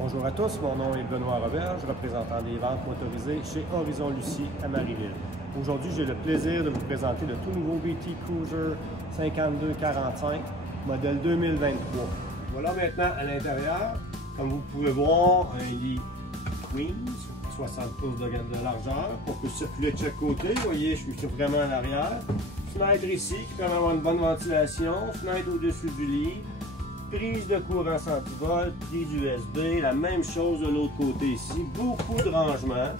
Bonjour à tous, mon nom est Benoît Roberge, représentant des ventes motorisées chez Horizon Lucie à Marieville. Aujourd'hui, j'ai le plaisir de vous présenter le tout nouveau BT Cruiser 5245, modèle 2023. Voilà maintenant à l'intérieur, comme vous pouvez voir, un lit Queens, 60 pouces de largeur, pour que circuler de chaque côté. Vous voyez, je suis vraiment à l'arrière. Fenêtre ici qui permet d'avoir une bonne ventilation, fenêtre au-dessus du lit. Prise de courant 100 volts, prise USB, la même chose de l'autre côté ici, beaucoup de rangements.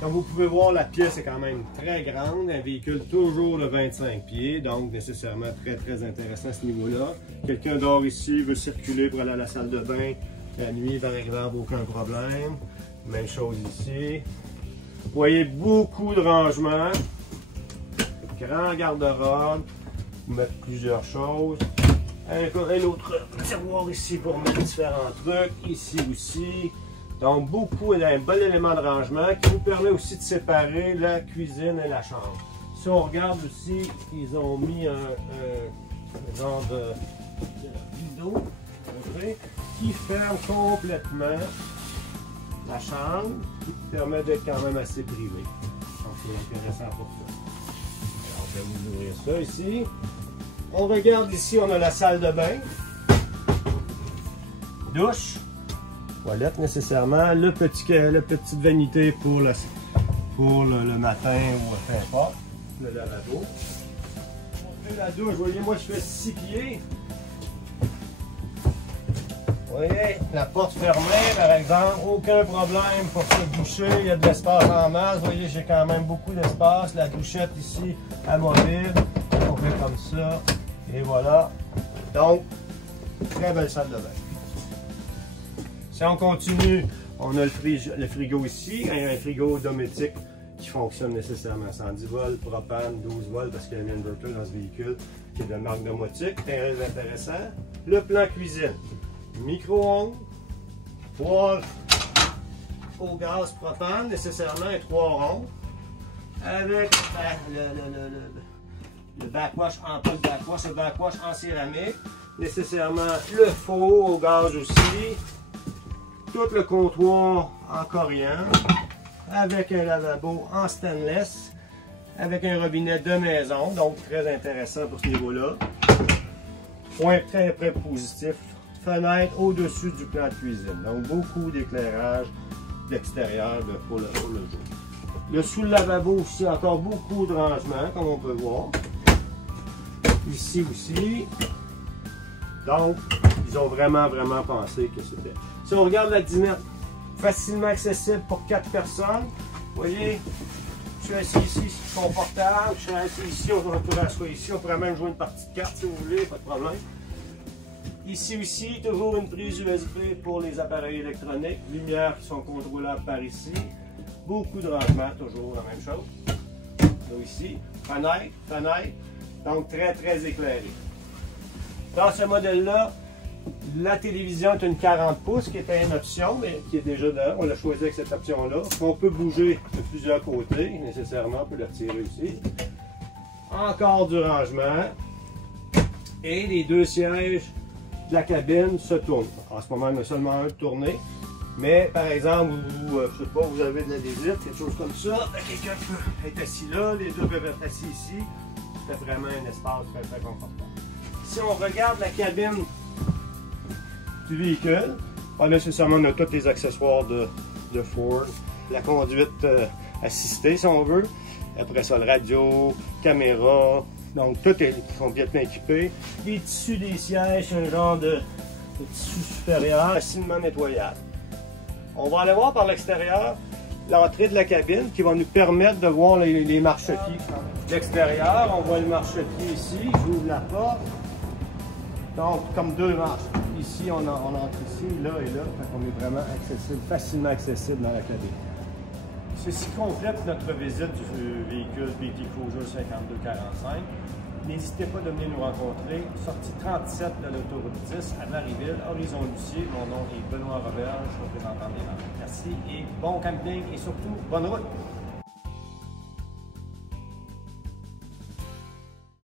Comme vous pouvez voir, la pièce est quand même très grande, un véhicule toujours de 25 pieds, donc nécessairement très intéressant à ce niveau-là. Quelqu'un dort ici, veut circuler pour aller à la salle de bain, la nuit par exemple, aucun problème. Même chose ici. Vous voyez beaucoup de rangements, grand garde-robe, pour mettre plusieurs choses. Un autre tiroir ici pour mettre différents trucs, ici aussi. Donc beaucoup, un bon élément de rangement qui nous permet aussi de séparer la cuisine et la chambre. Si on regarde aussi, ils ont mis un genre de rideau qui ferme complètement la chambre, qui permet d'être quand même assez privé. Donc c'est intéressant pour ça. Alors, je vais vous ouvrir ça ici. On regarde ici, on a la salle de bain, douche, toilette nécessairement, la petite vanité pour le matin ou peu importe, le lavabo. La douche, vous voyez, moi je fais 6 pieds. Vous voyez, la porte fermée par exemple, aucun problème pour se doucher, il y a de l'espace en masse. Vous voyez, j'ai quand même beaucoup d'espace. La douchette ici, amovible, on fait comme ça. Et voilà, donc, très belle salle de bain. Si on continue, on a le frigo ici, un frigo domotique qui fonctionne nécessairement à 110 volts, propane, 12 volts, parce qu'il y a un inverter dans ce véhicule qui est de marque domotique, très intéressant. Le plan cuisine, micro-ondes, poêle au gaz propane, nécessairement un 3 ronds, avec le backwash en pas de backwash, le backwash en céramique, nécessairement le four au gaz aussi, tout le comptoir en coriandre, avec un lavabo en stainless, avec un robinet de maison, donc très intéressant pour ce niveau-là. Point très positif, fenêtre au-dessus du plan de cuisine, donc beaucoup d'éclairage d'extérieur pour le jour. Le sous-lavabo aussi, encore beaucoup de rangements, comme on peut voir. Ici aussi. Donc, ils ont vraiment pensé que c'était. Si on regarde la dinette, facilement accessible pour 4 personnes. Vous voyez, je suis assis ici, c'est confortable. Je suis assis ici, on peut asseoir ici. On pourrait même jouer une partie de cartes si vous voulez, pas de problème. Ici aussi, toujours une prise USB pour les appareils électroniques. Lumières qui sont contrôlables par ici. Beaucoup de rangements, toujours la même chose. Là ici, fenêtre. Donc très éclairé. Dans ce modèle-là, la télévision est une 40 pouces qui était une option, mais qui est déjà dedans. On l'a choisi avec cette option-là. On peut bouger de plusieurs côtés, nécessairement, on peut le retirer ici. Encore du rangement. Et les 2 sièges de la cabine se tournent. En ce moment, il y en a seulement un de tourné. Mais par exemple, je sais pas, vous avez de la visite, quelque chose comme ça, quelqu'un peut être assis là, les deux peuvent être assis ici. C'est vraiment un espace très confortable. Si on regarde la cabine du véhicule, pas nécessairement on a tous les accessoires de Ford, la conduite assistée si on veut, après ça le radio, caméra, donc tout sont bien équipés. Les tissus des sièges, un genre de tissu supérieur facilement nettoyable. On va aller voir par l'extérieur l'entrée de la cabine qui va nous permettre de voir les marchepieds d'extérieur. On voit le marchepied ici, j'ouvre la porte. Donc, comme 2 marches. Ici, on entre ici, là et là. On est vraiment accessible, facilement accessible dans la cabine. Ceci complète notre visite du véhicule BT Cruiser 5245. N'hésitez pas de venir nous rencontrer. Sortie 37 de l'autoroute 10 à Marieville, Horizon Lucie. Mon nom est Benoît Roberge, représentant des ventes. Merci et bon camping et surtout bonne route!